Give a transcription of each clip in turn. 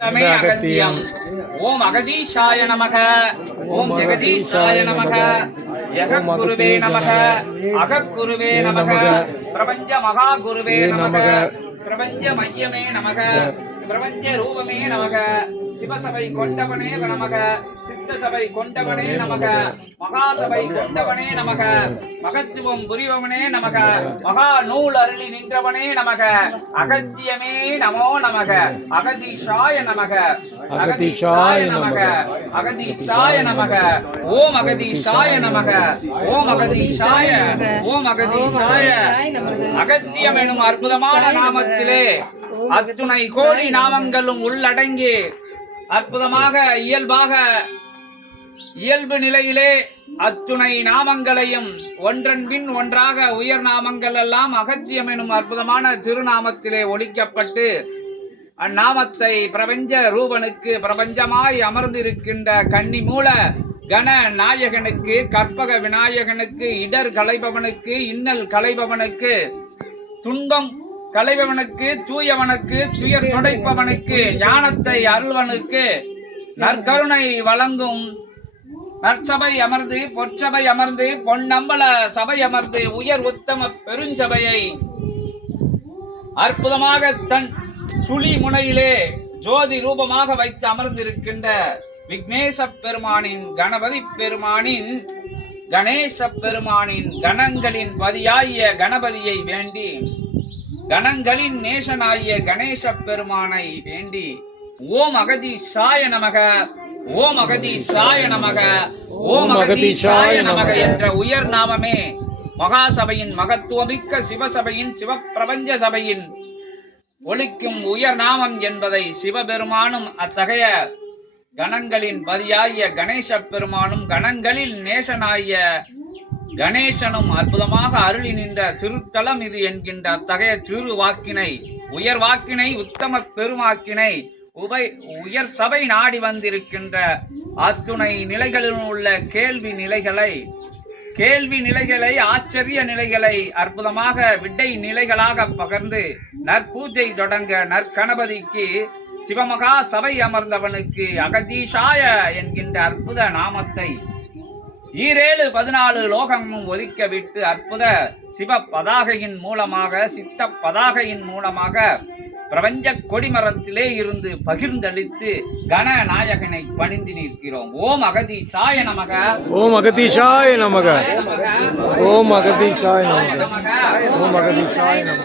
அகத்தியம். ஓம் அகதீஷாய நமக. ஓம் ஜெகதீஷாய நமக. ஜெகத்குருவே நமக. அகக்குருவே நமக. பிரபஞ்ச மகா குருவே நமக. பிரபஞ்ச மையமே நமக. பிரபஞ்ச ரூபமே நமக. சிவசபை கொண்டவனே நமக. சித்த சபை கொண்டவனே நமக. மகாசபை கொண்டவனே நமக. மகத்துவம் புரிவவனே நமக. மகா நூல் அருளி நின்றவனே நமக. அகத்தியமே நமோ நமக. அகதீஷாய நமக. அகதீஷாய நமக. அகதீஷாய நமக. ஓம் அகதீஷாய நமக. ஓம் அகதீஷாய. ஓம் அகதீஷாய. அகத்தியம் எனும் அற்புதமான நாமத்திலே அத்துணை கோடி நாமங்களும் உள்ளடங்கி அற்புதமாக இயல்பு நிலையிலே அத்துணை நாமங்களையும் ஒன்றன் பின் ஒன்றாக உயர் நாமங்கள் எல்லாம் அகத்தியம் எனும் அற்புதமான திருநாமத்திலே ஒலிக்கப்பட்டு அந்நாமத்தை பிரபஞ்ச ரூபனுக்கு பிரபஞ்சமாய் அமர்ந்திருக்கின்ற கன்னி மூல கண நாயகனுக்கு கற்பக விநாயகனுக்கு இடர் களைபவனுக்கு இன்னல் களைபவனுக்கு துன்பம் களைபவனுக்கு தூயவனுக்கு துயர் துடைப்பவனுக்கு ஞானத்தை அருள்வனுக்கு நற்கருணை வழங்கும் நற்சபை அமர்ந்து பொற்சபை அமர்ந்து பொன்னம்பல சபை அமர்ந்து உயர் உத்தம பெருஞ்சபையை அற்புதமாக தன் சுழி முனையிலே ஜோதி ரூபமாக வைத்து அமர்ந்திருக்கின்ற விக்னேச பெருமானின் கணபதி பெருமானின் கணேச பெருமானின் கணங்களின் பதியாகிய கணபதியை வேண்டி கணங்களின் நேசனாகிய கணேச பெருமானை வேண்டி ஓம் அகதீஷாய நமக. ஓம் அகதீஷாய நமக. ஓம் அகதீஷாய நமக என்ற உயர் நாமமே மகாசபையின் மகத்துவமிக்க சிவசபையின் சிவப்பிரபஞ்ச சபையின் ஒலிக்கும் உயர் நாமம் என்பதை சிவபெருமானும் அத்தகைய கணங்களின் பதியாகிய கணேச பெருமானும் கணங்களில் நேசனாகிய கணேசனும் அற்புதமாக அருளி நின்ற திருத்தலம் இது என்கின்ற அத்தகைய திருவாக்கினை உயர் வாக்கினை உத்தம பெருமாக்கினை உயர் சபை நாடி வந்திருக்கின்ற அத்துணை நிலைகளில் உள்ள கேள்வி நிலைகளை ஆச்சரிய நிலைகளை அற்புதமாக விடை நிலைகளாக பகர்ந்து நற்பூஜை தொடங்க நற்கணபதிக்கு சிவமகா சபை அமர்ந்தவனுக்கு அகதீஷாய என்கின்ற அற்புத நாமத்தை 14 லோகமும் ஒலிக்க விட்டு அற்புத சிவ பதாகையின் மூலமாக சித்த பதாகையின் மூலமாக பிரபஞ்ச கொடிமரத்திலே இருந்து பகிர்ந்தளித்து கணநாயகனை பணிந்து நிற்கிறோம். ஓம் அகதீஷாய நமக. ஓம் அகதீஷாய நமக. ஓம் அகதீஷாய நமக. ஓம் அகதீஷாய நமக.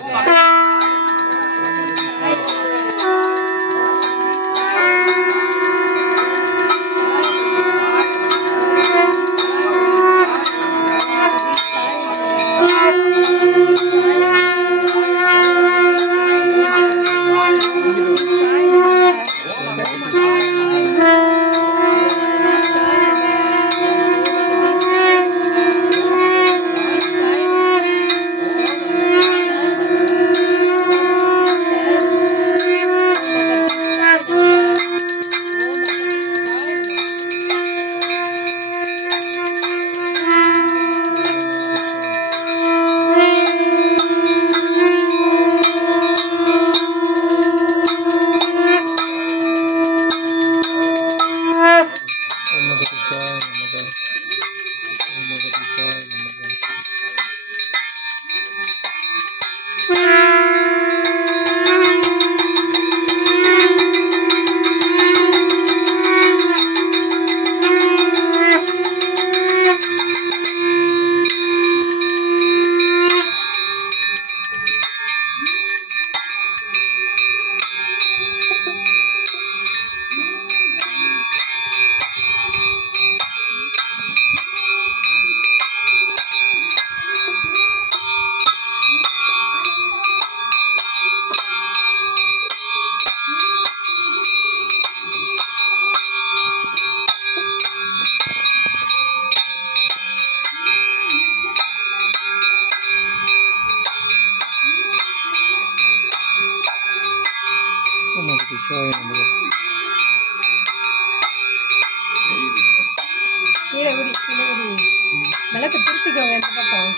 விளக்கு திருப்பிக்கோங்க இந்த பக்கம்.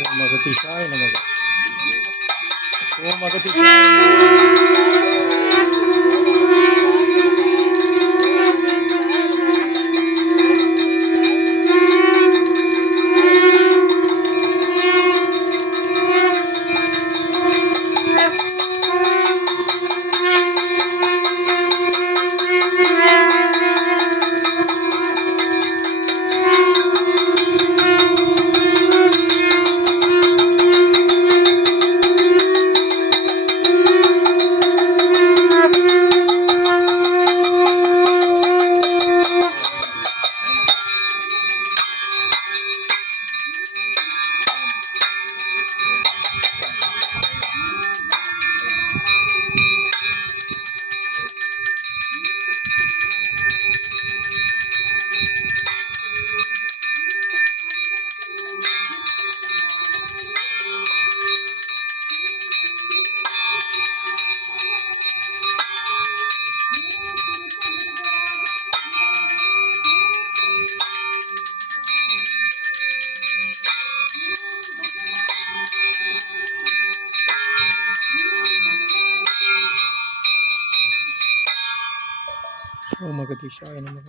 ஓம் அகதீஷாய நமக. ஓம் அகதீஷாய ஓம் அகதீஷாய நமக.